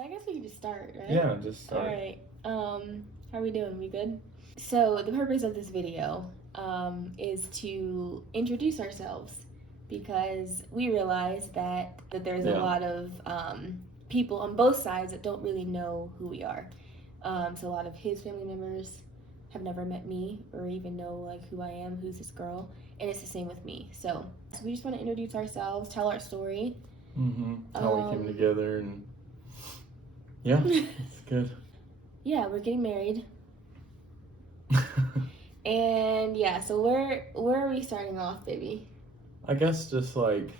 So I guess we can just start, right? Yeah, just start. All right. How are we doing? We good? So the purpose of this video is to introduce ourselves because we realize that there's a lot of people on both sides that don't really know who we are. So a lot of his family members have never met me or even know like who I am, who's this girl, and it's the same with me. So we just want to introduce ourselves, tell our story. How we came together, and yeah, it's good. Yeah, we're getting married. And yeah, so where are we starting off, baby? I guess just like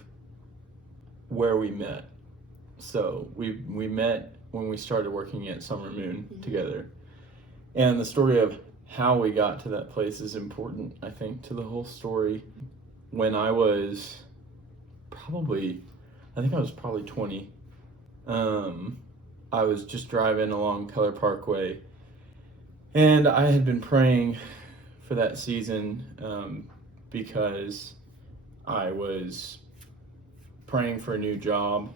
where we met. So we met when we started working at Summer Moon together. And the story of how we got to that place is important, I think, to the whole story. When I was probably 20. I was just driving along Keller Parkway, and I had been praying for that season because I was praying for a new job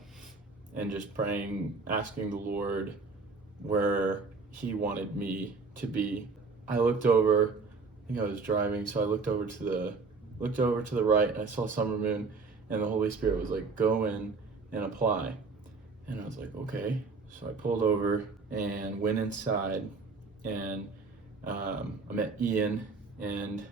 and just praying, asking the Lord where He wanted me to be. I looked over, I think I was driving, so I looked over to the right, and I saw Summer Moon, and the Holy Spirit was like, go in and apply. And I was like, okay. So I pulled over and went inside, and I met Ian, and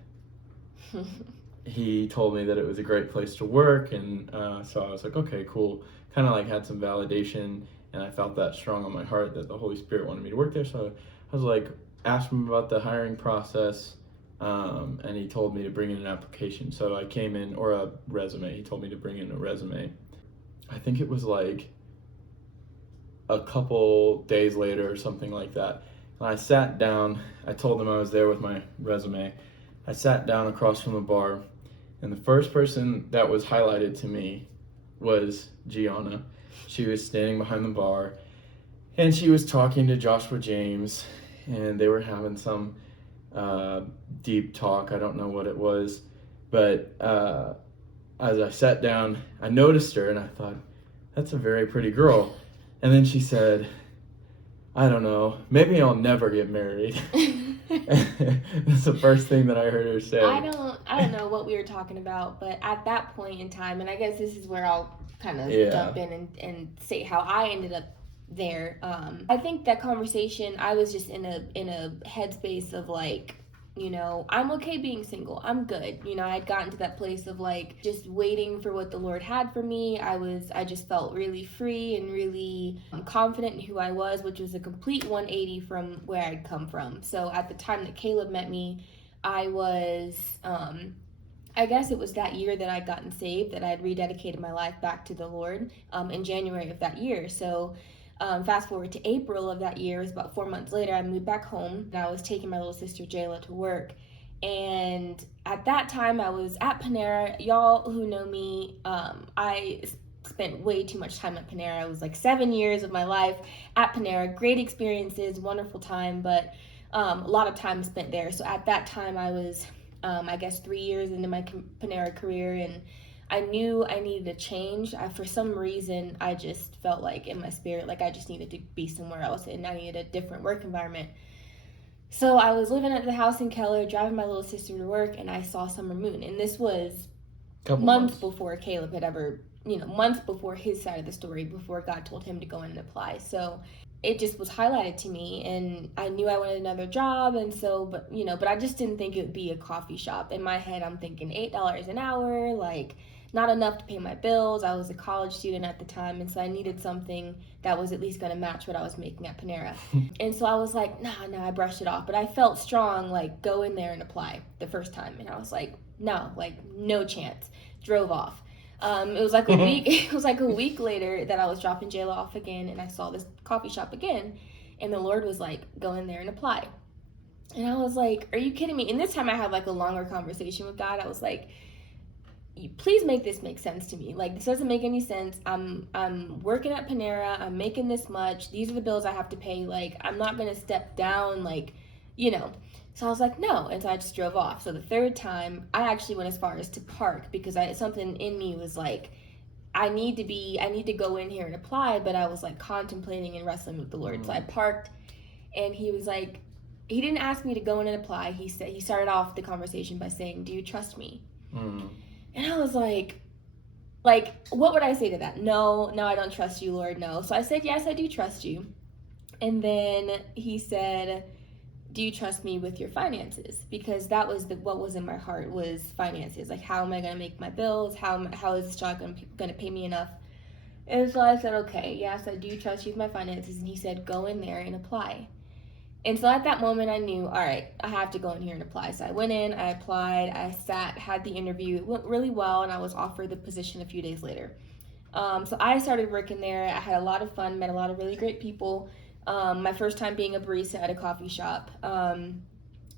he told me that it was a great place to work, and so I was like, okay, cool. Kind of like had some validation, and I felt that strong on my heart that the Holy Spirit wanted me to work there. So I was like, asked him about the hiring process, and he told me to bring in an application. So I came in, or a resume. He told me to bring in a resume. I think it was like a couple days later or something like that. And I sat down. I told him I was there with my resume. I sat down across from the bar, and the first person that was highlighted to me was Gianna. She was standing behind the bar, and she was talking to Joshua James, and they were having some deep talk. I don't know what it was, but as I sat down, I noticed her, and I thought, that's a very pretty girl. And then she said, I don't know, maybe I'll never get married. That's the first thing that I heard her say. I don't know what we were talking about, but at that point in time, and I guess this is where I'll kind of jump in and say how I ended up there. I think that conversation, I was just in a headspace of like, you know, I'm okay being single. I'm good. You know, I'd gotten to that place of like just waiting for what the Lord had for me. I just felt really free and really confident in who I was, which was a complete 180 from where I'd come from. So at the time that Caleb met me, I was, I guess it was that year that I'd gotten saved, that I'd rededicated my life back to the Lord in January of that year. So fast forward to April of that year, it was about 4 months later, I moved back home, and I was taking my little sister Jayla to work. And at that time, I was at Panera. Y'all who know me, I spent way too much time at Panera. It was like 7 years of my life at Panera. Great experiences, wonderful time, but a lot of time spent there. So at that time, I was, I guess, 3 years into my Panera career, and I knew I needed a change. For some reason, I just felt like in my spirit, like I just needed to be somewhere else, and I needed a different work environment. So I was living at the house in Keller, driving my little sister to work, and I saw Summer Moon. And this was months before Caleb had ever, months before his side of the story, before God told him to go in and apply. So it just was highlighted to me, and I knew I wanted another job, and so, but I just didn't think it would be a coffee shop. In my head, I'm thinking $8 an hour, like, not enough to pay my bills. I was a college student at the time, and so I needed something that was at least going to match what I was making at Panera. And so I was like, nah, I brushed it off. But I felt strong, like, go in there and apply the first time. And I was like, no, like, no chance. Drove off. It was like a week. It was like a week later that I was dropping Jayla off again, and I saw this coffee shop again, and the Lord was like, go in there and apply. And I was like, are you kidding me? And this time I had like a longer conversation with God. I was like, please make this make sense to me. Like, this doesn't make any sense. I'm working at Panera. I'm making this much. These are the bills I have to pay. Like, I'm not going to step down, like, So I was like, no. And so I just drove off. So the third time, I actually went as far as to park because something in me was like, I need to go in here and apply, but I was like contemplating and wrestling with the Lord. So I parked, and he was like, he didn't ask me to go in and apply. He started off the conversation by saying, "Do you trust me?" And I was like, what would I say to that? No, I don't trust you, Lord, no. So I said, yes, I do trust you. And then he said, do you trust me with your finances? Because that was what was in my heart was finances. Like, how am I going to make my bills? How is this job going to pay me enough? And so I said, okay, yes, I do trust you with my finances. And he said, go in there and apply. And so at that moment, I knew, all right, I have to go in here and apply. So I went in, I applied, I sat, had the interview. It went really well, and I was offered the position a few days later. So I started working there. I had a lot of fun, met a lot of really great people. My first time being a barista at a coffee shop. So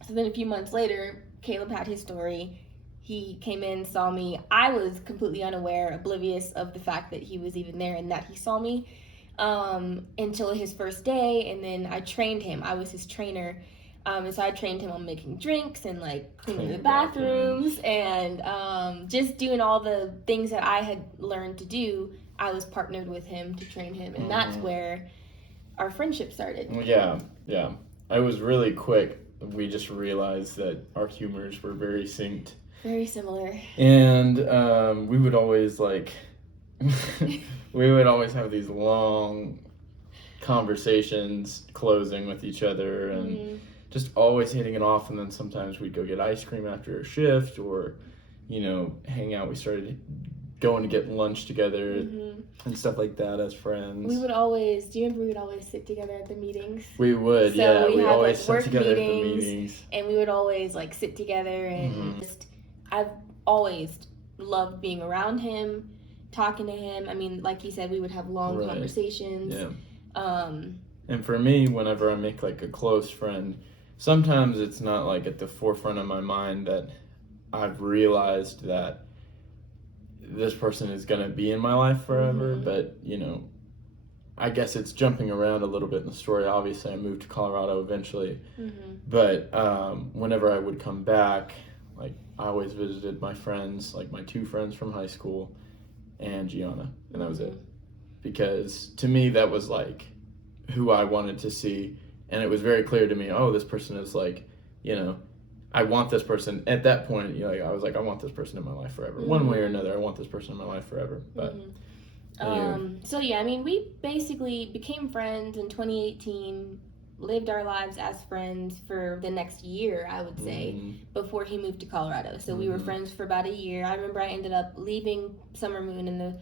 then a few months later, Caleb had his story. He came in, saw me. I was completely unaware, oblivious of the fact that he was even there and that he saw me. Until his first day, and then I trained him. I was his trainer, and so I trained him on making drinks and like cleaning the bathrooms and just doing all the things that I had learned to do. I was partnered with him to train him, and that's where our friendship started. Yeah. I was really quick. We just realized that our humors were very synced. Very similar. And we would always we would always have these long conversations closing with each other and just always hitting it off. And then sometimes we'd go get ice cream after a shift or, hang out. We started going to get lunch together and stuff like that as friends. We would always, do you remember we would always sit together at the meetings? We would, so we always sit together at the meetings. And we would always sit together and I've always loved being around him, talking to him. I mean, like he said, we would have long conversations. Yeah. And for me, whenever I make a close friend, sometimes it's not at the forefront of my mind that I've realized that this person is going to be in my life forever. But, I guess it's jumping around a little bit in the story. Obviously, I moved to Colorado eventually. But whenever I would come back, I always visited my friends, my 2 friends from high school and Gianna, and that was it. Because to me, that was who I wanted to see, and it was very clear to me, oh, this person is I want this person. At that point, I was I want this person in my life forever. One way or another, I want this person in my life forever. But so yeah, I mean, we basically became friends in 2018, lived our lives as friends for the next year, I would say, before he moved to Colorado. So we were friends for about a year. I remember I ended up leaving Summer Moon, and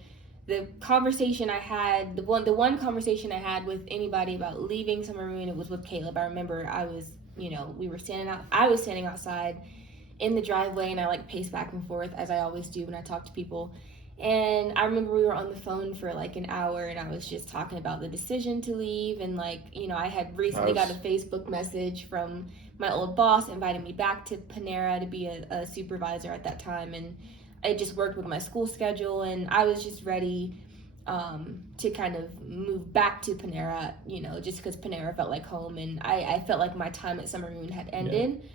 the conversation I had, the one conversation I had with anybody about leaving Summer Moon, it was with Caleb. I remember I was, I was standing outside in the driveway, and I paced back and forth as I always do when I talk to people. And I remember we were on the phone for an hour, and I was just talking about the decision to leave. And I had recently got a Facebook message from my old boss inviting me back to Panera to be a supervisor at that time. And I just worked with my school schedule, and I was just ready to kind of move back to Panera, just because Panera felt like home, and I felt like my time at Summer Moon had ended.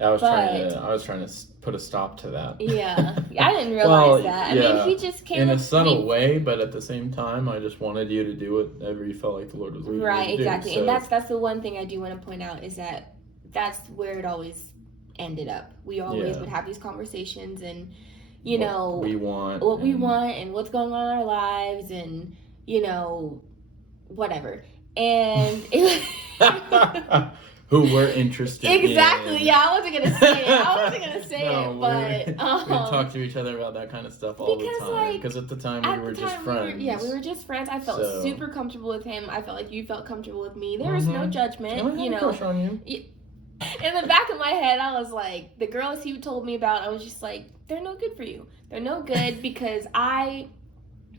I was trying to put a stop to that. Yeah, I didn't realize that. I mean, he just came in a subtle way, but at the same time, I just wanted you to do whatever you felt like the Lord was leading you to do. Right, exactly. So. And that's the one thing I do want to point out is that that's where it always ended up. We always would have these conversations and, what we want and what's going on in our lives and, whatever. And who we're interested in. Exactly, yeah, I wasn't gonna say it. But we talk to each other about that kind of stuff all the time. Because at the time we were just friends. We were just friends. I felt super comfortable with him. I felt like you felt comfortable with me. There was no judgment. I had a crush on you. In the back of my head, I was the girls he told me about, I was just they're no good for you. They're no good because I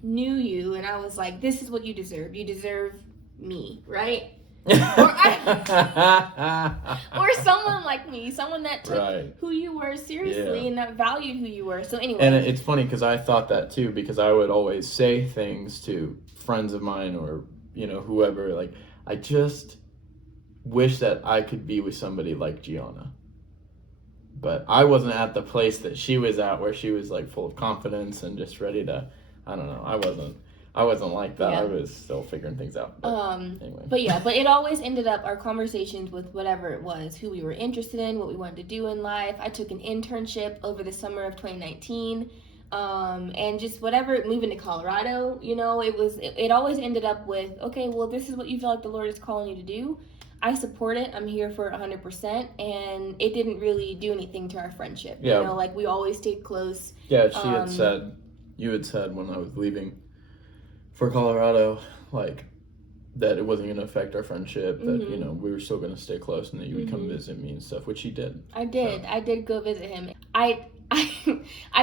knew you, and I was this is what you deserve. You deserve me, right? or someone like me, someone that took who you were seriously and that valued who you were. So anyway. And it's funny because I thought that too, because I would always say things to friends of mine or, whoever, I just wish that I could be with somebody like Gianna. but I wasn't at the place that she was at where she was like full of confidence and just ready to, I don't know, I wasn't like that. I was still figuring things out. But anyway. But it always ended up our conversations with whatever it was, who we were interested in, what we wanted to do in life. I took an internship over the summer of 2019. And just whatever, moving to Colorado, you know, it always ended up with, okay, well, this is what you feel like the Lord is calling you to do. I support it. I'm here for 100%. And it didn't really do anything to our friendship. Yeah. You know, like we always stayed close. Yeah, you had said when I was leaving for Colorado, like, that it wasn't going to affect our friendship, that, you know, we were still going to stay close and that you would come visit me and stuff, which you did. I did. So. I did go visit him. I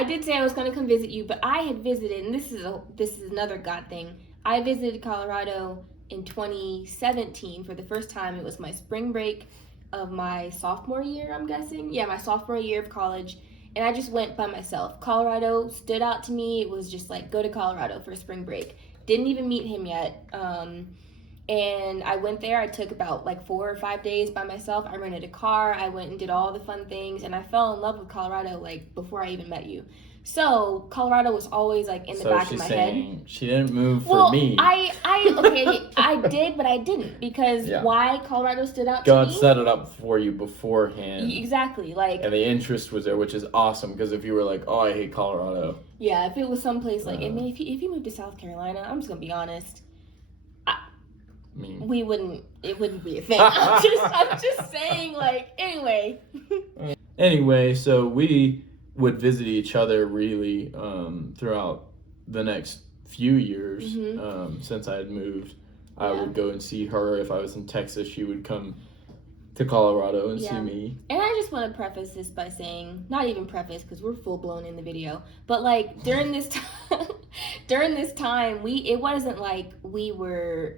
did say I was going to come visit you, but I had visited, and this is another God thing. I visited Colorado in 2017 for the first time. It was my spring break of my sophomore year, I'm guessing. Yeah, my sophomore year of college. And I just went by myself. Colorado stood out to me. It was just like, go to Colorado for spring break. Didn't even meet him yet. And I went there. I took about like 4 or 5 days by myself. I rented a car. I went and did all the fun things. And I fell in love with Colorado like before I even met you. So Colorado was always like in the back of my head. She didn't move for me. I did, but I didn't, because why Colorado stood out to me? God set it up for you beforehand. Exactly, like. And the interest was there, which is awesome, because if you were like, oh, I hate Colorado. Yeah, if it was someplace like, I mean, if you moved to South Carolina, I'm just gonna be honest. It wouldn't be a thing. I'm just saying, like, anyway. Anyway, so we would visit each other really throughout the next few years since I had moved. I would go and see her. If I was in Texas, she would come to Colorado and see me. And I just want to preface this by saying, not even preface because we're full blown in the video, but like during this time, it wasn't like we were.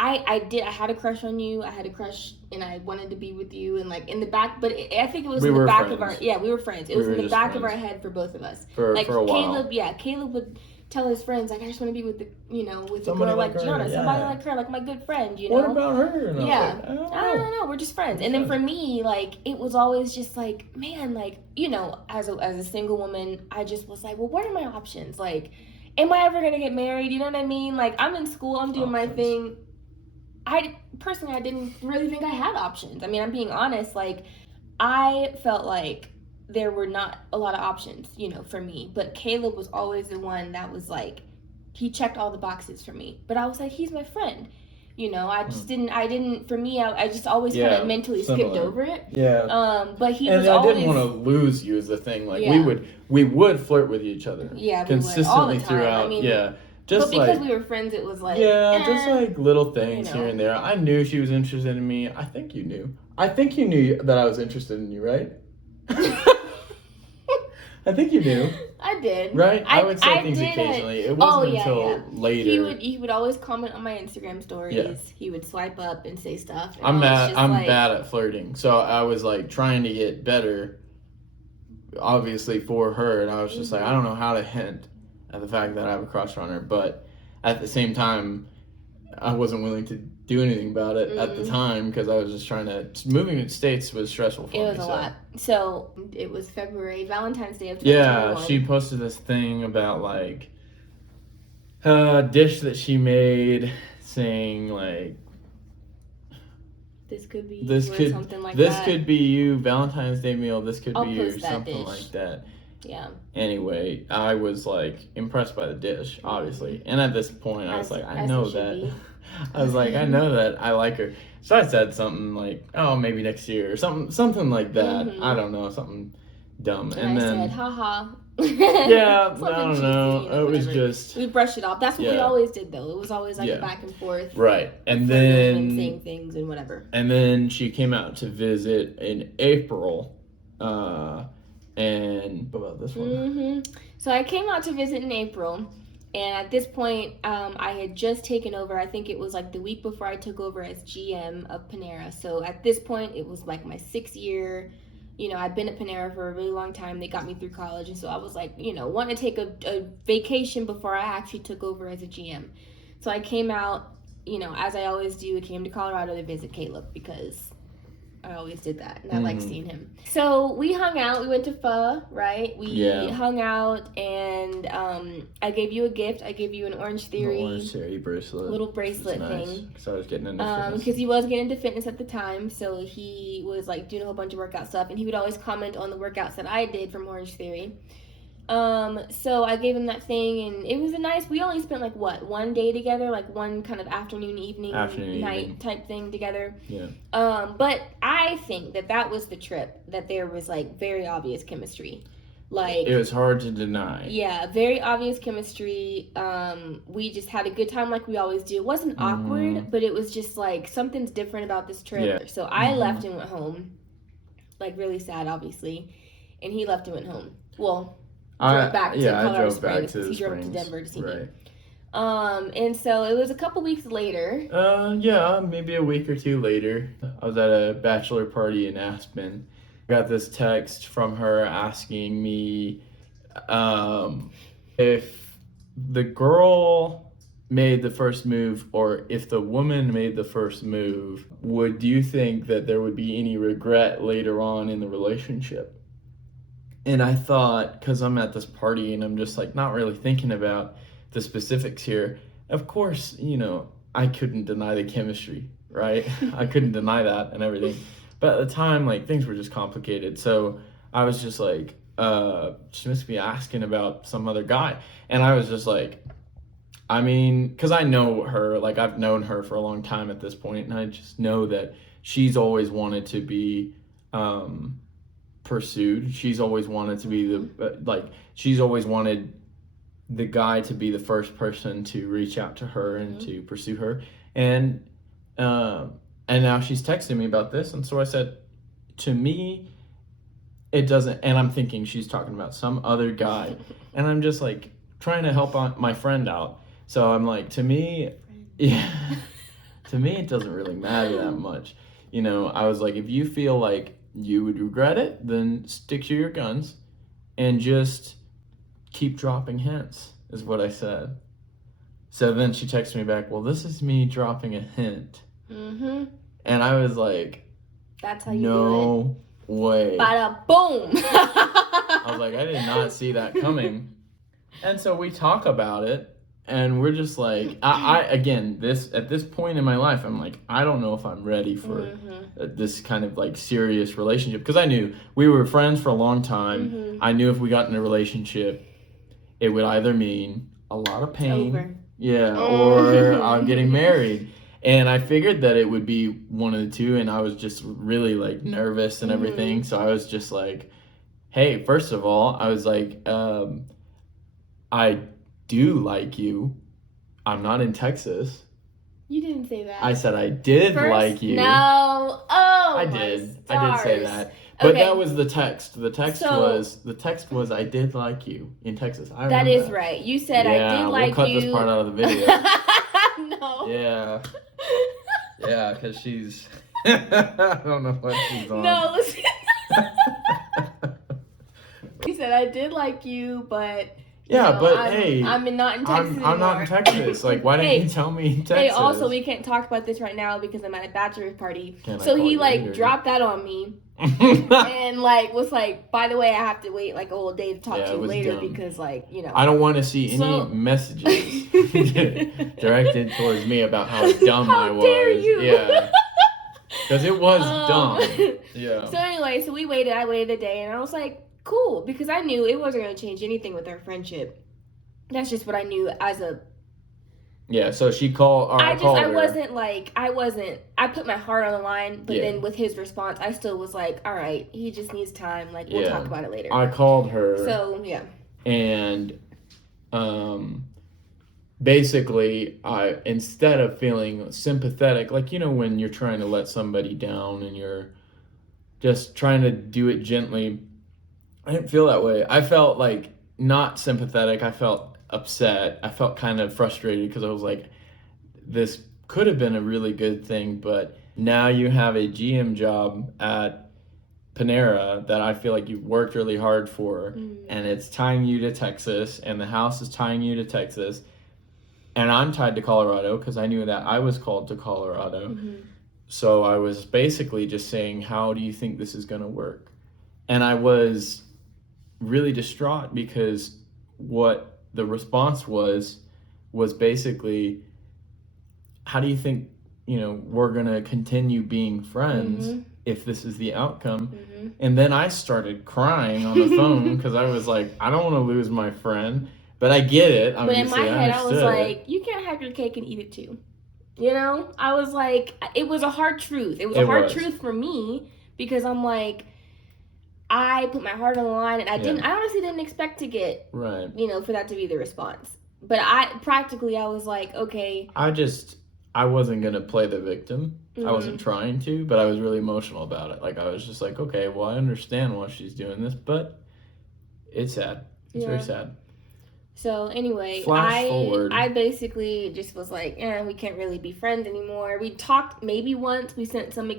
I had a crush on you. I had a crush, and I wanted to be with you, and like in the back. But I think it was in the back of our. Yeah, we were friends. It was in the back of our head for both of us. For a while. Caleb would tell his friends, like, I just want to be with a girl like Gianna, somebody like her, like my good friend. You know. What about her? And I don't know. We're just friends. And then for me, like, it was always just like, man, like, you know, as a single woman, I just was like, well, what are my options? Like, am I ever gonna get married? You know what I mean? Like, I'm in school. I'm doing my thing. I didn't really think I had options. I mean, I'm being honest. Like, I felt like there were not a lot of options, you know, for me. But Caleb was always the one that was like, he checked all the boxes for me. But I was like, he's my friend. You know, I just didn't, for me, I just always kind of mentally skipped over it. Yeah. But he and was I didn't want to lose you is the thing. Like, we would flirt with each other. Yeah, consistently all the time. throughout. I mean, just but because we were friends, it was like... Yeah, just like little things here and there. I knew she was interested in me. I think you knew. I think you knew that I was interested in you, right? I think you knew. I did. Right? I would say things occasionally. It wasn't until later. He would always comment on my Instagram stories. Yeah. He would swipe up and say stuff. And I'm bad at flirting. So I was like trying to get better, obviously, for her. And I was just like, I don't know how to hint at the fact that I have a crush on her, but at the same time, I wasn't willing to do anything about it at the time because I was just trying to. Moving to the States was stressful for me. It was a lot. So it was February, Valentine's Day of 2021. Yeah, she posted this thing about like a dish that she made, saying like, "This could be something like that. This could be you, Valentine's Day meal. This could be you, something like that." Yeah. Anyway, I was like impressed by the dish, obviously, and at this point, I was like, I know that. I was like, I know that I like her. So I said something like, "Oh, maybe next year," or something like that. I don't know, something dumb. And then I said, "Haha." Yeah, I don't know. You know, it was just we brushed it off. That's what we always did, though. It was always like a back and forth, right? And then saying things and whatever. And then she came out to visit in April. And what about this one? So I came out to visit in April, and at this point, I had just taken over. I think it was like the week before I took over as GM of Panera. So at this point, it was like my 6th year. You know, I'd been at Panera for a really long time. They got me through college, and so I was like, you know, wanting to take a vacation before I actually took over as a GM. So I came out, you know, as I always do. I came to Colorado to visit Caleb because I always did that, and I like seeing him. So we hung out. We went to pho, right? We hung out, and I gave you a gift. I gave you an Orange Theory bracelet, little bracelet nice, thing. because I was getting into fitness. Because he was getting into fitness at the time, so he was like doing a whole bunch of workout stuff, and he would always comment on the workouts that I did from Orange Theory. So I gave him that thing, and it was we only spent like one day together, like one kind of afternoon, night type thing together. Yeah. But I think that was the trip, that there was like very obvious chemistry. Like, it was hard to deny. Yeah, very obvious chemistry. We just had a good time like we always do. It wasn't awkward, but it was just like something's different about this trip. Yeah. So I left and went home, like really sad, obviously, and he left and went home. Well, drove back to Colorado Springs because he drove to Denver to see me. And so it was a couple weeks later. Maybe a week or two later. I was at a bachelor party in Aspen. I got this text from her asking me if the girl made the first move or if the woman made the first move, do you think that there would be any regret later on in the relationship? And I thought, because I'm at this party and I'm just like not really thinking about the specifics here, of course, I couldn't deny the chemistry, right? I couldn't deny that and everything. But at the time, like, things were just complicated. So I was just like, she must be asking about some other guy. And I was just like, I mean, because I know her, like, I've known her for a long time at this point, and I just know that she's always wanted to be pursued. She's always wanted to be she's always wanted the guy to be the first person to reach out to her and to pursue her. And now she's texting me about this. And so I said, to me, it doesn't, and I'm thinking she's talking about some other guy. And I'm just like trying to help my friend out. So I'm like, to me, it doesn't really matter that much. I was like, if you feel like you would regret it, then stick to your guns and just keep dropping hints, is what I said. So then she texted me back, well, this is me dropping a hint. And I was like, that's how you do it. No way. Bada boom. I was like, I did not see that coming. And so we talk about it, and we're just like, at this point in my life, I'm like, I don't know if I'm ready for this kind of like serious relationship. Because I knew we were friends for a long time. I knew if we got in a relationship, it would either mean a lot of pain, or I'm getting married. And I figured that it would be one of the two, and I was just really like nervous and everything. So I was just like, hey, first of all, I was like, I do like you. I'm not in Texas. You didn't say that. I said I did like you. No. Oh, I did. I did say that. But that was the text. The text was I did like you in Texas. That is right. You said I did like you. We'll cut this part out of the video. No. Yeah. Yeah, because she's I don't know what she's on. No, listen. You said I did like you, but I'm not in Texas anymore. I'm not in Texas. Like, why didn't you tell me in Texas? Hey, also, we can't talk about this right now because I'm at a bachelor's party. So he dropped that on me. And was like, by the way, I have to wait like a whole day to talk to you later because I don't want to see any messages directed towards me about how dumb I was. How dare you? Yeah. Because it was dumb. Yeah. So anyway, I waited a day, and I was like, cool, because I knew it wasn't going to change anything with our friendship. That's just what I knew as a... Yeah, so she called... I put my heart on the line, but then with his response, I still was like, all right, he just needs time. Like, we'll talk about it later. I called her. So, yeah. And, basically, instead of feeling sympathetic, like, when you're trying to let somebody down and you're just trying to do it gently, I didn't feel that way. I felt like not sympathetic. I felt upset. I felt kind of frustrated because I was like, this could have been a really good thing, but now you have a GM job at Panera that I feel like you worked really hard for, and it's tying you to Texas, and the house is tying you to Texas, and I'm tied to Colorado because I knew that I was called to Colorado. so I was basically just saying, how do you think this is going to work? And I was really distraught because what the response was basically, how do you think, we're going to continue being friends if this is the outcome? And then I started crying on the phone because I was like, I don't want to lose my friend, but I get it. But in my head, I was like, you can't have your cake and eat it too. I was like, it was a hard truth. It was a hard truth for me because I'm like, I put my heart on the line, and I honestly didn't expect to get, right, for that to be the response. But I was like, okay. I wasn't going to play the victim. I wasn't trying to, but I was really emotional about it. Like, I was just like, okay, well, I understand why she's doing this, but it's sad. It's very sad. So anyway, forward. I basically just was like, we can't really be friends anymore. We talked maybe once. We sent some,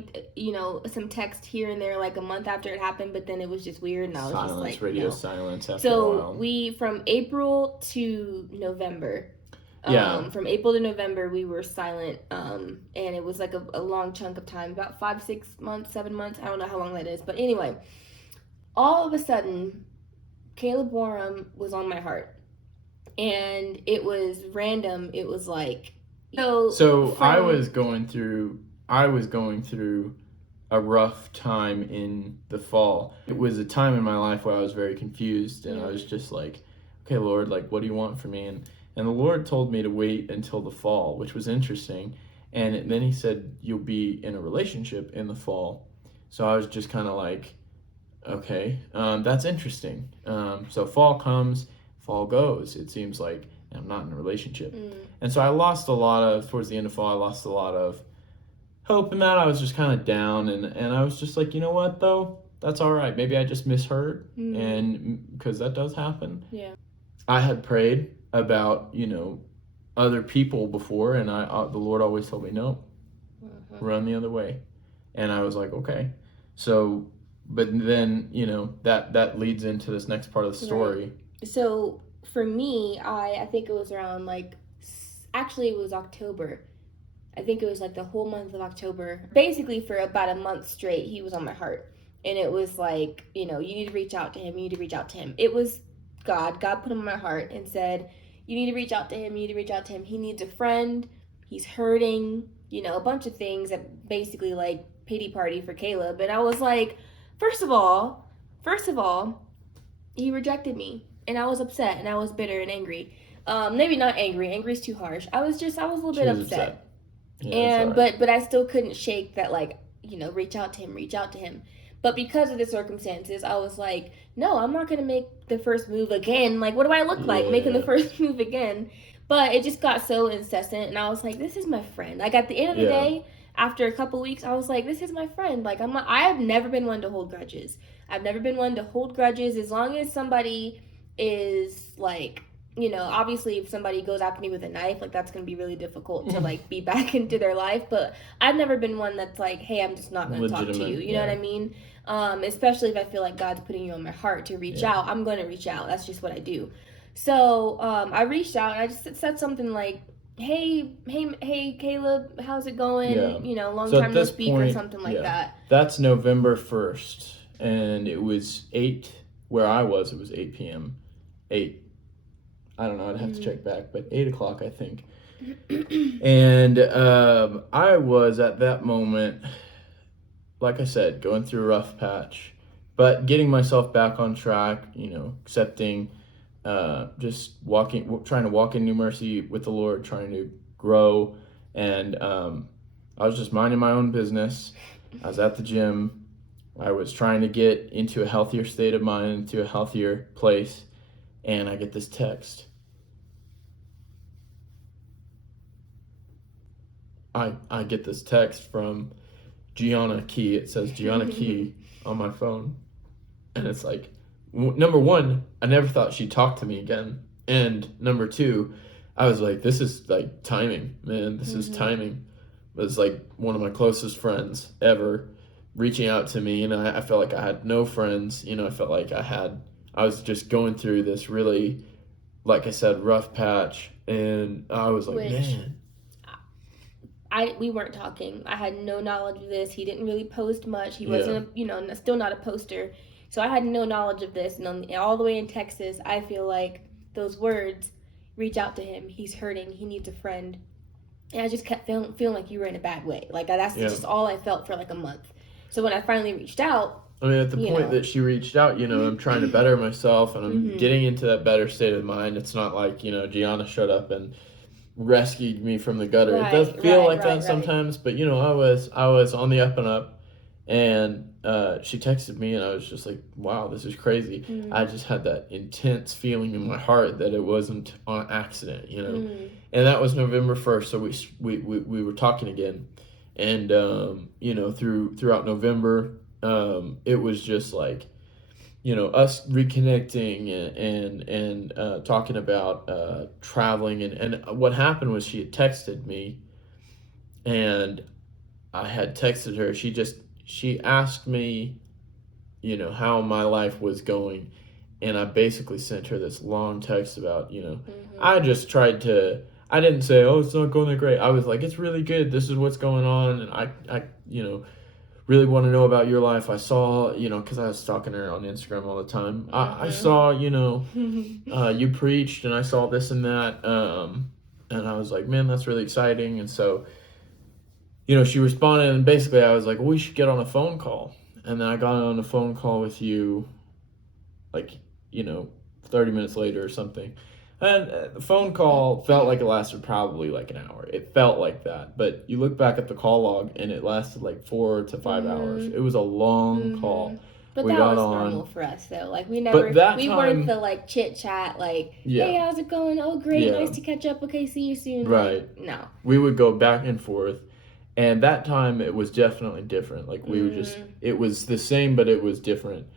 some text here and there like a month after it happened, but then it was just weird, and I was just like, radio silence after a while. So we, from April to November, from April to November, we were silent, and it was like a long chunk of time, about 5, 6 months, 7 months. I don't know how long that is, but anyway, all of a sudden, Caleb Warham was on my heart. And it was random. It was like, I was going through a rough time in the fall. It was a time in my life where I was very confused, and I was just like, okay, Lord, like, what do you want from me? And the Lord told me to wait until the fall, which was interesting. And then he said, you'll be in a relationship in the fall. So I was just kind of like, okay, that's interesting. So fall comes, fall goes. It seems like I'm not in a relationship. And so I lost towards the end of fall, I lost a lot of hope in that. I was just kind of down, and I was just like, you know what, though? That's all right. Maybe I just misheard, and because that does happen. Yeah. I had prayed about, other people before, and the Lord always told me, no, run the other way. And I was like, okay. So, but then, that leads into this next part of the story. Right. So for me, I think it was around actually it was October. I think it was like the whole month of October. Basically for about a month straight, he was on my heart. And it was like, you need to reach out to him. You need to reach out to him. It was God. God put him on my heart and said, you need to reach out to him. You need to reach out to him. He needs a friend. He's hurting. A bunch of things that basically like pity party for Caleb. And I was like, first of all, he rejected me. And I was upset, and I was bitter and angry. Maybe not angry. Angry is too harsh. I was a little bit upset. Yeah, and but I still couldn't shake that, reach out to him. But because of the circumstances, I was like, no, I'm not gonna make the first move again. Like, what do I look like making the first move again? But it just got so incessant, and I was like, this is my friend. Like, at the end of the day, after a couple weeks, I was like, this is my friend. Like, I have never been one to hold grudges. I've never been one to hold grudges as long as somebody is like, obviously if somebody goes after me with a knife, like, that's gonna be really difficult to like be back into their life. But I've never been one that's like, hey, I'm just not gonna talk to you. You know what I mean? Especially if I feel like God's putting you on my heart to reach out, I'm gonna reach out. That's just what I do. So I reached out, and I just said something like, hey Caleb, how's it going? Long time no speak, or something like that. That's November 1st, and it was 8 where I was. It was 8 p.m. 8. I don't know. I'd have to check back, but 8 o'clock, I think. And I was at that moment, like I said, going through a rough patch, but getting myself back on track. Accepting, just trying to walk in new mercy with the Lord, trying to grow, and I was just minding my own business. I was at the gym. I was trying to get into a healthier state of mind, into a healthier place, and I get this text. I get this text from Gianna Key. It says Gianna Key on my phone, and it's like, number one, I never thought she'd talk to me again, and number two, I was like, this is like timing, man. This is timing. It was like one of my closest friends ever reaching out to me, and I felt like I had no friends. I felt like I was just going through this really, like I said, rough patch, and I was like, man. we weren't talking. I had no knowledge of this. He didn't really post much. He wasn't, still not a poster. So I had no knowledge of this. And all the way in Texas, I feel like those words, reach out to him. He's hurting. He needs a friend. And I just kept feeling like you were in a bad way. Like, that's just all I felt for like a month. So when I finally reached out, I mean, at the point that she reached out, I'm trying to better myself, and I'm getting into that better state of mind. It's not like, Gianna showed up and rescued me from the gutter. It does feel like that sometimes, but, I was on the up and up, and she texted me, and I was just like, wow, this is crazy. I just had that intense feeling in my heart that it wasn't on accident, And that was November 1st, so we were talking again. And, throughout November, it was just like, us reconnecting and talking about traveling. And what happened was she had texted me, and I had texted her. She asked me, how my life was going. And I basically sent her this long text about, I just tried to, I didn't say, oh, it's not going that great. I was like, it's really good. This is what's going on. And I really want to know about your life. I saw, because I was stalking her on Instagram all the time. I saw, you preached, and I saw this and that. And I was like, man, that's really exciting. And so, she responded, and basically I was like, well, we should get on a phone call. And then I got on a phone call with you, like, 30 minutes later or something. And the phone call felt like it lasted probably like an hour. It felt like that. But you look back at the call log, and it lasted like 4 to 5 hours. It was a long call. But that was normal for us, though. Like, we weren't the, like, chit-chat, like, hey, how's it going? Oh, great, nice to catch up. Okay, see you soon. Right. Like, no. We would go back and forth. And that time, it was definitely different. Like, we were just, it was the same, but it was different.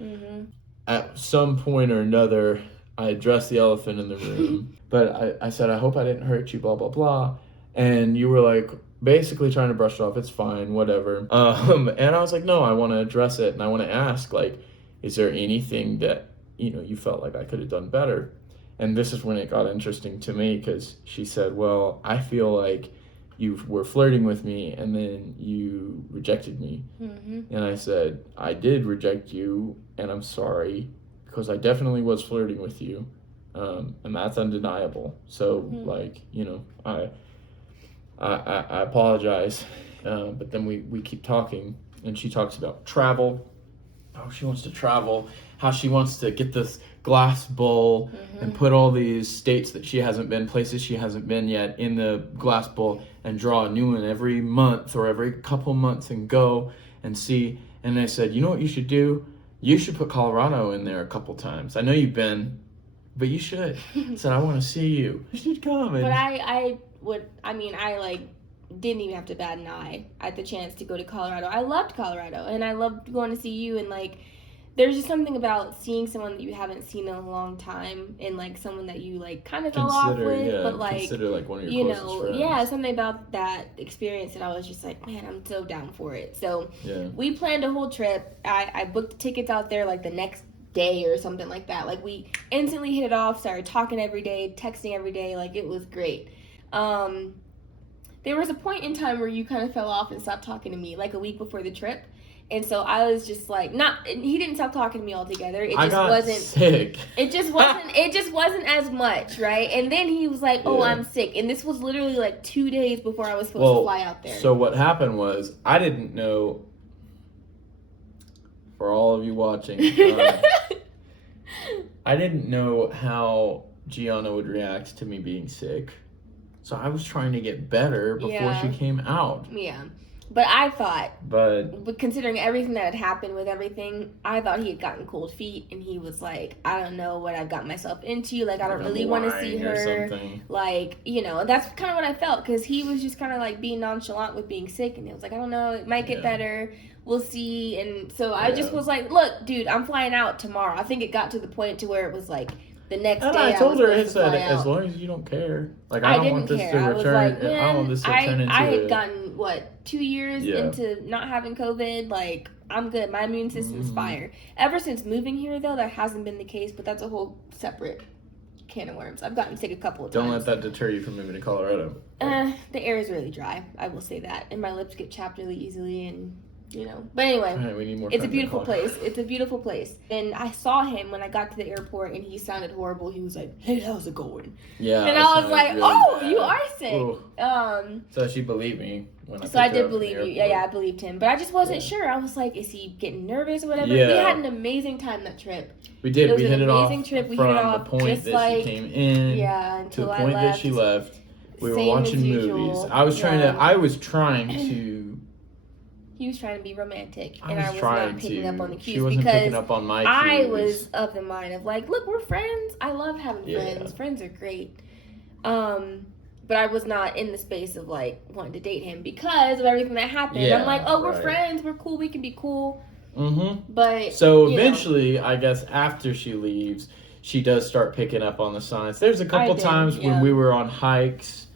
At some point or another, I addressed the elephant in the room, but I said, I hope I didn't hurt you, blah, blah, blah. And you were like, basically trying to brush it off. It's fine, whatever. And I was like, no, I want to address it. And I want to ask, like, is there anything that, you felt like I could have done better? And this is when it got interesting to me, because she said, well, I feel like you were flirting with me, and then you rejected me. And I said, I did reject you, and I'm sorry, because I definitely was flirting with you, and that's undeniable. So, like, I apologize, but then we keep talking, and she talks about travel, how she wants to travel, how she wants to get this glass bowl and put all these states that she hasn't been, places she hasn't been yet, in the glass bowl, and draw a new one every month or every couple months and go and see. And I said, you know what you should do? You should put Colorado in there a couple times. I know you've been, but you should. I said, I want to see you. You should come. But I didn't even have to bat an eye at the chance to go to Colorado. I loved Colorado, and I loved going to see you, and, like, there's just something about seeing someone that you haven't seen in a long time, and, like, someone that you, like, kind of fell off with, but, like, consider, like, one of your closest friends. Yeah, something about that experience that I was just like, man, I'm so down for it. So we planned a whole trip. I booked tickets out there, like, the next day or something like that. Like, we instantly hit it off, started talking every day, texting every day. Like, it was great. There was a point in time where you kind of fell off and stopped talking to me, like, a week before the trip. And so I was just like, he didn't stop talking to me altogether. It just wasn't sick. It just wasn't as much, right? And then he was like, oh, I'm sick. And this was literally like 2 days before I was supposed to fly out there. So what happened was, I didn't know, for all of you watching, I didn't know how Gianna would react to me being sick. So I was trying to get better before she came out. Yeah. But I thought, but considering everything that had happened with everything, I thought he had gotten cold feet, and he was like, I don't know what I've got myself into. Like, I don't really want to see her. Like, that's kind of what I felt, because he was just kind of like being nonchalant with being sick, and it was like, I don't know, it might get better. We'll see. And so I just was like, look, dude, I'm flying out tomorrow. I think it got to the point to where it was like, the next day I told her, I said, as long as you don't care. Like, I don't want this to return. Like, man, I don't want this to turn into I had gotten, 2 years into not having COVID. Like, I'm good. My immune system's fire. Ever since moving here, though, that hasn't been the case, but that's a whole separate can of worms. I've gotten sick a couple of times. Don't let that deter you from moving to Colorado. The air is really dry. I will say that, and my lips get chapped really easily, and But anyway, right, we need more. It's a beautiful place. It's a beautiful place. And I saw him when I got to the airport, and he sounded horrible. He was like, "Hey, how's it going?" Yeah. And I was like, really "Oh, bad. You are sick." Ooh. So she believed me when I. So I did believe you. Yeah, I believed him, but I just wasn't sure. I was like, "Is he getting nervous or whatever?" Yeah. We had an amazing time that trip. We did. It was we hit an it amazing off trip. We from hit it off the point just that she came in. Yeah, to until the point that she left. We were watching movies. I was trying to. He was trying to be romantic, and I was not picking up on the cues. She wasn't picking up on my cues. I was of the mind of like, look, we're friends. I love having friends. Friends are great. But I was not in the space of like wanting to date him because of everything that happened. I'm like, oh, we're friends. We're cool. We can be cool. Mm-hmm. But so eventually, I guess after she leaves, she does start picking up on the signs. There's a couple times when we were on hikes,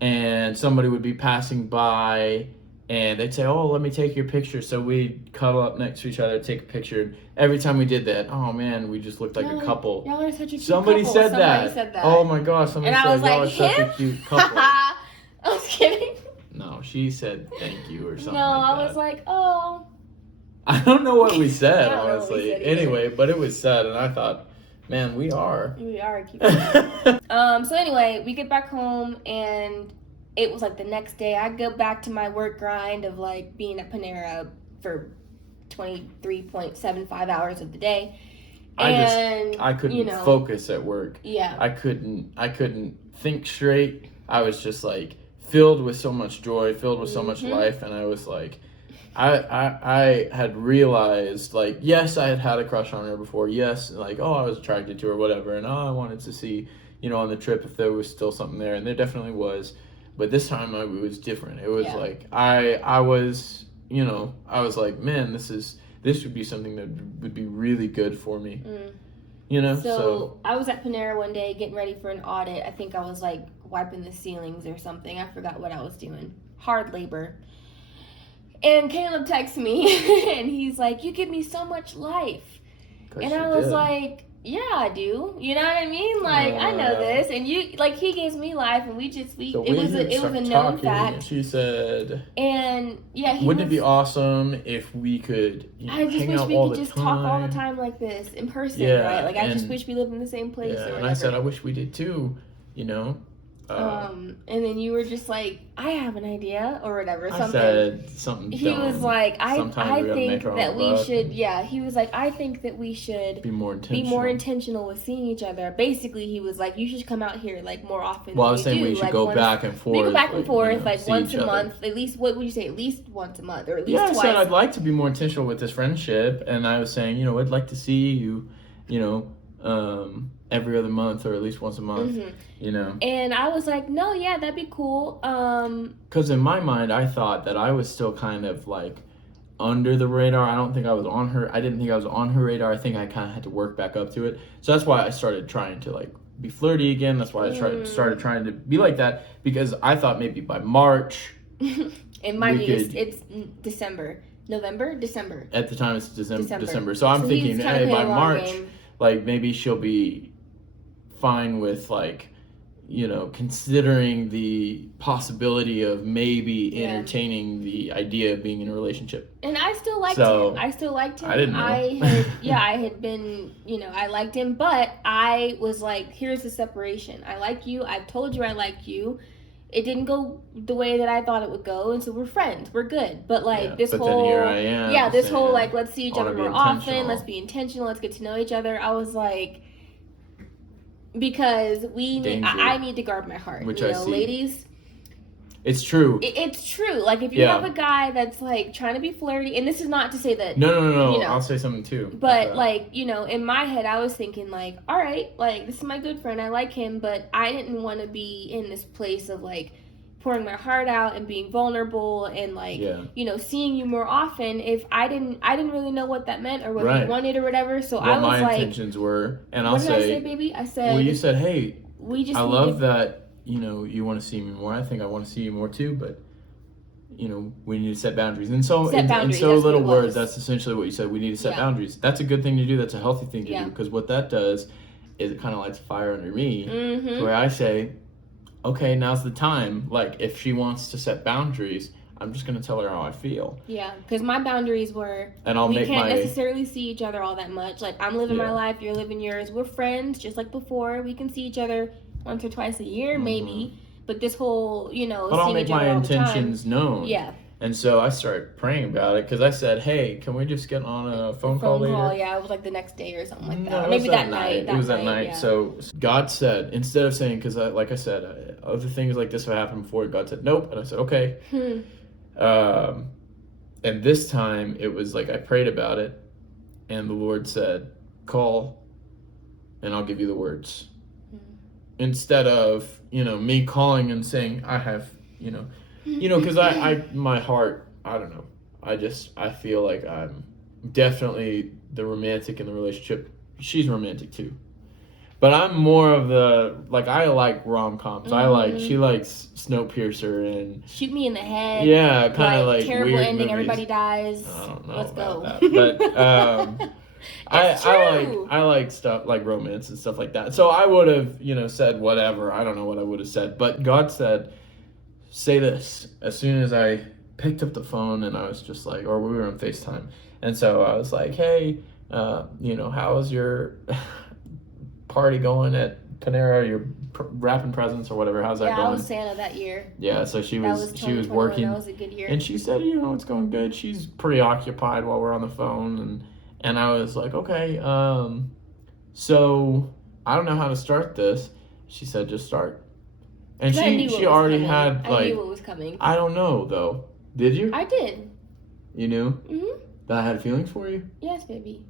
and somebody would be passing by. And they'd say, "Oh, let me take your picture." So we'd cuddle up next to each other, take a picture. Every time we did that, oh man, we just looked like a couple. Y'all are such a cute Somebody couple. Said that. Oh my gosh, somebody said y'all are such a cute couple. I was kidding. No, she said thank you or something. No, I was like, oh. I don't know what we said, honestly. Anyway, but it was said, and I thought, man, we are. We are a cute couple. So anyway, we get back home and. It was like the next day I go back to my work grind of like being at Panera for 23.75 hours of the day. And I couldn't focus at work. Yeah. I couldn't think straight. I was just like filled with so much joy, filled with so much life, and I was like I had realized like yes, I had a crush on her before. Yes, like I was attracted to her, whatever, and I wanted to see, on the trip if there was still something there, and there definitely was. But this time it was different. It was like I was, I was like, man, this would be something that would be really good for me. So I was at Panera one day getting ready for an audit. I think I was like wiping the ceilings or something. I forgot what I was doing. Hard labor. And Caleb texts me and he's like, "You give me so much life." And I was like, yeah, I do. You know what I mean? Like, I know this, and he gives me life, and it was a known fact. She said, and wouldn't it be awesome if we could? I just wish we could just talk all the time like this in person, right? Like, I just wish we lived in the same place. Yeah, and I said, I wish we did too. And then you were just like, I have an idea or whatever. I said something. He was like, I think that we should. Yeah, he was like, I think that we should be more intentional with seeing each other. Basically, he was like, you should come out here like more often. Well, I was saying we should go back and forth. We go back and forth like once a month, at least. What would you say? At least once a month, or at least twice. I said I'd like to be more intentional with this friendship, and I was saying, I'd like to see you, every other month or at least once a month, And I was like, no, yeah, that'd be cool. Because in my mind, I thought that I was still kind of like under the radar. I don't think I was on her. I didn't think I was on her radar. I think I kind of had to work back up to it. So that's why I started trying to like be flirty again. That's why I started trying to be like that, because I thought maybe by March. In my case, it's December. At the time, it's December. So I'm thinking, hey, by March, like maybe she'll be fine with like, considering the possibility of maybe entertaining the idea of being in a relationship. And I still liked him. I didn't know. I had been, I liked him, but I was like, here's the separation. I like you. I've told you I like you. It didn't go the way that I thought it would go, and so we're friends. We're good. But like then here I am. This whole like, let's see each other more often. Let's be intentional. Let's get to know each other. I was like, because I need to guard my heart. Which I see. Ladies. It's true. It's true. Like, if you have a guy that's like trying to be flirty, and this is not to say that. No. I'll say something too. But like, in my head, I was thinking like, all right, like this is my good friend. I like him, but I didn't want to be in this place of like pouring my heart out and being vulnerable and like, seeing you more often. If I didn't really know what that meant or what you wanted or whatever. So I was like, my intentions were, and what did I say, baby? I said. Well, you said, hey, I love that. You want to see me more. I think I want to see you more too, but we need to set boundaries. And so in so little words, that's essentially what you said. We need to set boundaries. That's a good thing to do. That's a healthy thing to do, because what that does it kind of lights a fire under me, Mm-hmm. where I say, okay, now's the time. Like, if she wants to set boundaries, I'm just going to tell her how I feel. Yeah, because my boundaries were, and we can't necessarily see each other all that much. Like, I'm living my life, you're living yours. We're friends, just like before. We can see each other once or twice a year, maybe. But this whole, but I'll make my intentions known. Yeah. And so I started praying about it, because I said, hey, can we just get on a phone call later? Yeah, it was like the next day or something like that. No, or maybe that night. It was that night. Yeah. So God said, instead of saying, because like I said, other things like this have happened before, God said, nope. And I said, okay. And this time it was like I prayed about it, and the Lord said, call and I'll give you the words. Instead of, me calling and saying, I have, because I my heart, I don't know. I feel like I'm definitely the romantic in the relationship. She's romantic too. But I'm more of the, like, I like rom-coms. She likes Snowpiercer and... Shoot me in the head. Yeah, kind of like terrible weird ending, movies. everybody dies. I don't know Let's about go. That. But I like stuff like romance and stuff like that. So I would have, said whatever. I don't know what I would have said. But God said, say this. As soon as I picked up the phone, and I was just like, or we were on FaceTime. And so I was like, hey, how was your... party going at Panera, you're wrapping presents or whatever, how's that going? Yeah, I was Santa that year. Yeah, so she was working. That was a good year. And she said, it's going good. She's pretty occupied while we're on the phone, and I was like, okay, so I don't know how to start this. She said, just start. And she already had, like, I knew what was coming. I don't know though. Did you? I did. You knew? Mm-hmm. That I had feelings for you? Yes, baby.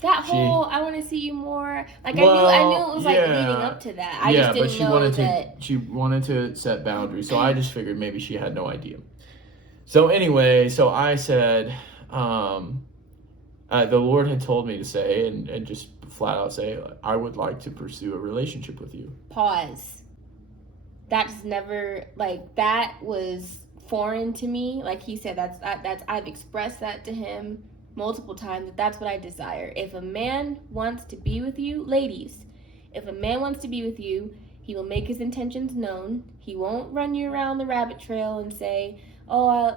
That whole I want to see you more. Like, I knew it was like leading up to that. I just didn't know that she wanted to set boundaries. So I just figured maybe she had no idea. So anyway, so I said, the Lord had told me to say and just flat out say, I would like to pursue a relationship with you. Pause. That's never, like, that was foreign to me. Like he said, that's I've expressed that to him multiple times. That's what I desire. If a man wants to be with you, ladies, if a man wants to be with you, he will make his intentions known. He won't run you around the rabbit trail and say, oh,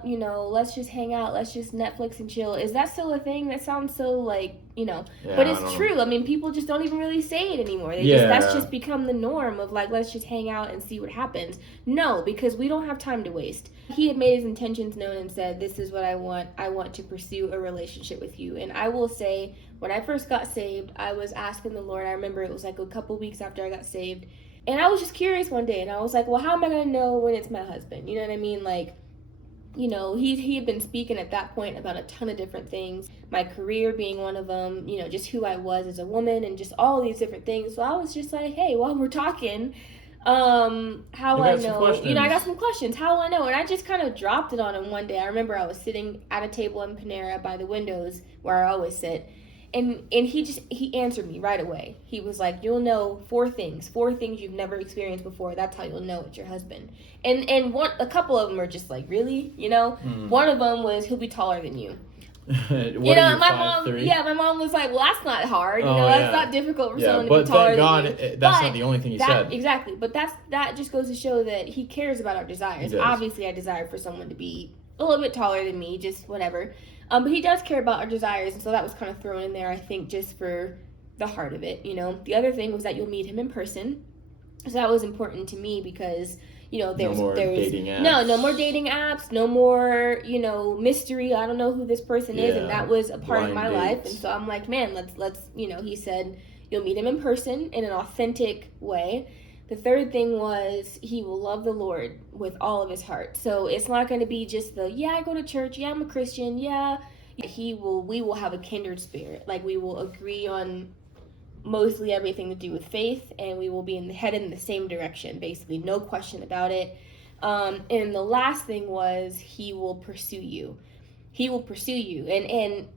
let's just hang out, let's just Netflix and chill. Is that still a thing? That sounds so like, but it's true. I mean, people just don't even really say it anymore. That's just become the norm of like, let's just hang out and see what happens. No, because we don't have time to waste. He had made his intentions known and said, this is what I want. I want to pursue a relationship with you. And I will say, when I first got saved, I was asking the Lord. I remember it was like a couple weeks after I got saved. And I was just curious one day. And I was like, well, how am I going to know when it's my husband? You know what I mean? Like, he had been speaking at that point about a ton of different things. My career being one of them, just who I was as a woman and just all these different things. So I was just like, hey, while we're talking, how I know, I got some questions. How I know? And I just kind of dropped it on him one day. I remember I was sitting at a table in Panera by the windows where I always sit. And he answered me right away. He was like, you'll know four things you've never experienced before. That's how you'll know it's your husband. And a couple of them are just like, really? One of them was, he'll be taller than you. My mom was like, well, that's not hard. That's not difficult for someone to be taller than you. That's not the only thing he said. Exactly. But that just goes to show that he cares about our desires. Obviously, I desire for someone to be a little bit taller than me, just whatever. But he does care about our desires, and so that was kind of thrown in there, I think, just for the heart of it, The other thing was that you'll meet him in person. So that was important to me because, there's no more dating apps. No more dating apps, no more, mystery. I don't know who this person is, and that was a part of my life. And so I'm like, man, let's he said you'll meet him in person in an authentic way. The third thing was he will love the Lord with all of his heart. So it's not going to be just I go to church, I'm a Christian, we will have a kindred spirit. Like, we will agree on mostly everything to do with faith, and we will be headed in the same direction, basically, no question about it. And the last thing was he will pursue you. He will pursue you. And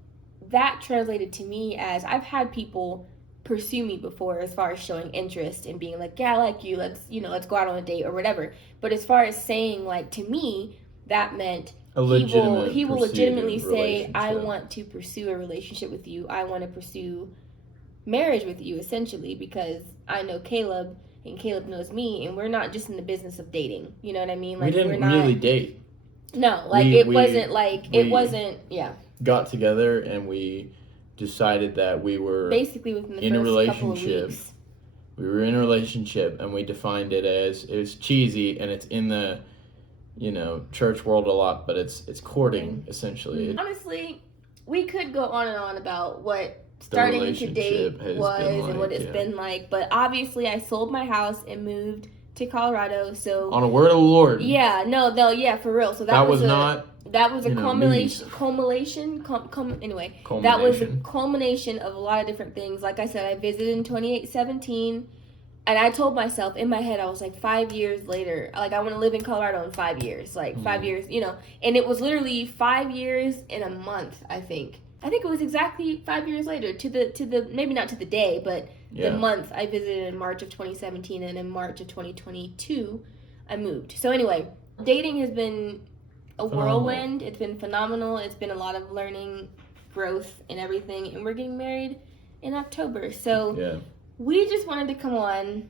that translated to me as I've had people pursue me before as far as showing interest and being like, yeah, I like you, let's go out on a date or whatever. But as far as saying, like, to me, that meant he will legitimately say, I want to pursue a relationship with you. I want to pursue marriage with you, essentially, because I know Caleb and Caleb knows me, and we're not just in the business of dating. You know what I mean? Like, we didn't really date. No, like it wasn't. Yeah. Got together and we decided that we were basically within the in first a relationship. couple of weeks. We were in a relationship, and we defined it as, it was cheesy, and it's in the, church world a lot, but it's courting, essentially. Honestly, we could go on and on about what starting to date was and what it's been like, but obviously I sold my house and moved to Colorado, so on a word of the Lord. Yeah, no, for real. So that was a culmination. That was a culmination of a lot of different things. Like I said, I visited in 2017, and I told myself in my head, I was like, 5 years later, like, I want to live in Colorado in 5 years, like 5 years, and it was literally 5 years in a month. I think it was exactly 5 years later to the maybe not to the day, but the month. I visited in March of 2017, and in March of 2022, I moved. So anyway, dating has been a whirlwind. It's been phenomenal. It's been a lot of learning, growth, and everything. And we're getting married in October. So we just wanted to come on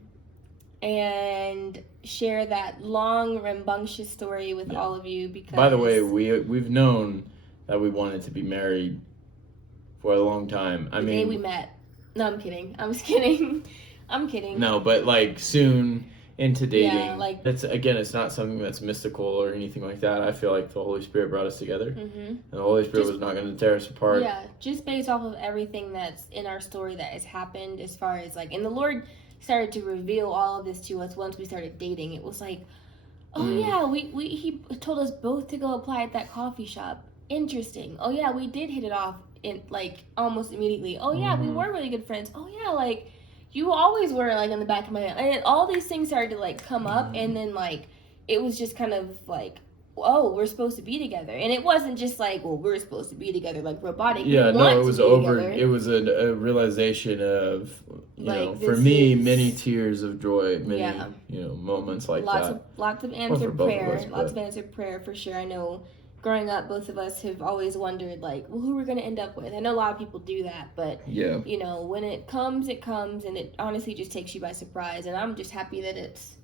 and share that long, rambunctious story with all of you. Because, by the way, we've known that we wanted to be married for a long time. The day we met. No, I'm kidding. I'm just kidding. I'm kidding. No, but like soon into dating. Yeah, like, that's, again, it's not something that's mystical or anything like that. I feel like the Holy Spirit brought us together. And the Holy Spirit was not going to tear us apart. Yeah, just based off of everything that's in our story that has happened, as far as like, and the Lord started to reveal all of this to us once we started dating. It was like, he told us both to go apply at that coffee shop. Interesting. Oh yeah, we did hit it off in like almost immediately. Oh yeah, we were really good friends. Oh yeah, like, you always were like in the back of my head. And all these things started to like come up, and then like it was just kind of like, oh, we're supposed to be together. And it wasn't just like, well, we're supposed to be together, like robotic. Yeah, no, it was it was a realization of, for me, many tears of joy, many, moments like that. Lots of answered prayer. Lots of answered prayer for sure. I know growing up, both of us have always wondered, like, well, who we're going to end up with. I know a lot of people do that, but, when it comes, and it honestly just takes you by surprise. And I'm just happy that it's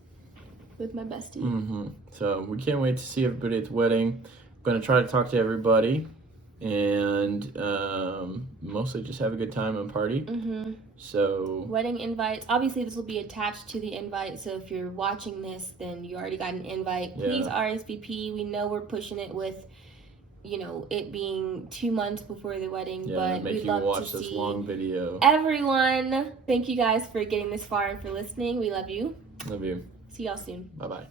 with my bestie. So we can't wait to see everybody at the wedding. I'm going to try to talk to everybody and mostly just have a good time and party. So wedding invites. Obviously, this will be attached to the invite. So if you're watching this, then you already got an invite. Please RSVP. We know we're pushing it with, it being 2 months before the wedding. But we'd love to watch this long video. Everyone, thank you guys for getting this far and for listening. We love you. Love you. See y'all soon. Bye-bye.